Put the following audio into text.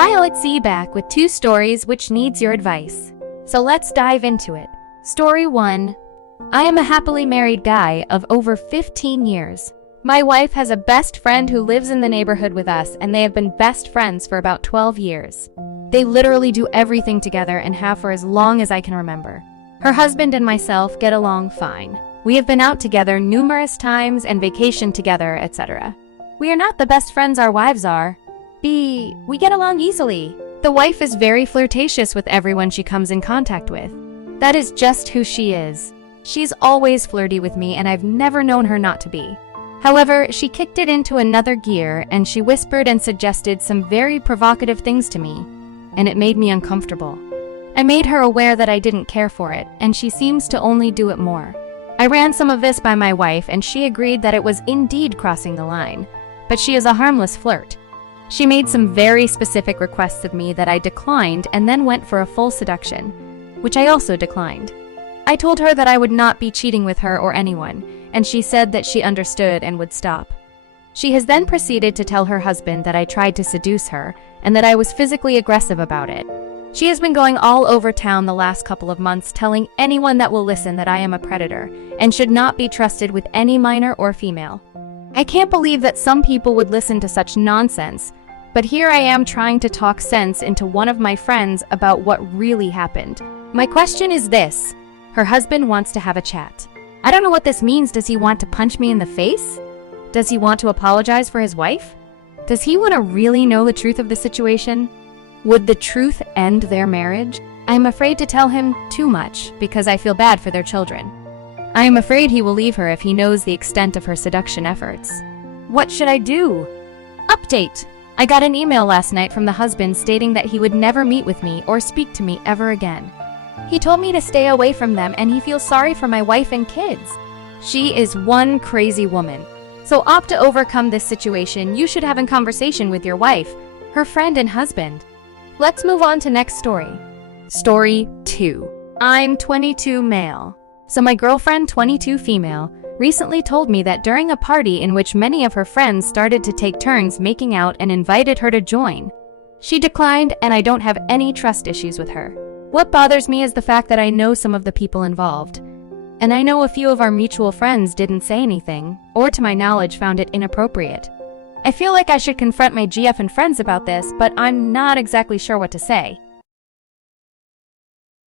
Hi, it's Z back with two stories which needs your advice. So let's dive into it. Story 1. I am a happily married guy of over 15 years. My wife has a best friend who lives in the neighborhood with us, and they have been best friends for about 12 years. They literally do everything together and have for as long as I can remember. Her husband and myself get along fine. We have been out together numerous times and vacationed together, etc. We are not the best friends our wives are. We get along easily. The wife is very flirtatious with everyone she comes in contact with. That is just who she is. She's always flirty with me, and I've never known her not to be. However, she kicked it into another gear, and she whispered and suggested some very provocative things to me, and it made me uncomfortable. I made her aware that I didn't care for it, and she seems to only do it more. I ran some of this by my wife, and she agreed that it was indeed crossing the line, but she is a harmless flirt. She made some very specific requests of me that I declined and then went for a full seduction, which I also declined. I told her that I would not be cheating with her or anyone, and she said that she understood and would stop. She has then proceeded to tell her husband that I tried to seduce her and that I was physically aggressive about it. She has been going all over town the last couple of months telling anyone that will listen that I am a predator and should not be trusted with any minor or female. I can't believe that some people would listen to such nonsense, but here I am trying to talk sense into one of my friends about what really happened. My question is this: her husband wants to have a chat. I don't know what this means. Does he want to punch me in the face? Does he want to apologize for his wife? Does he want to really know the truth of the situation? Would the truth end their marriage? I am afraid to tell him too much because I feel bad for their children. I am afraid he will leave her if he knows the extent of her seduction efforts. What should I do? Update: I got an email last night from the husband stating that he would never meet with me or speak to me ever again. He told me to stay away from them, and he feels sorry for my wife and kids. She is one crazy woman. So opt to overcome this situation. You should have a conversation with your wife, her friend and husband. Let's move on to next story. Story 2. I'm 22 male. So my girlfriend, 22 female, recently told me that during a party in which many of her friends started to take turns making out and invited her to join, she declined, and I don't have any trust issues with her. What bothers me is the fact that I know some of the people involved, and I know a few of our mutual friends didn't say anything, or to my knowledge found it inappropriate. I feel like I should confront my GF and friends about this, but I'm not exactly sure what to say.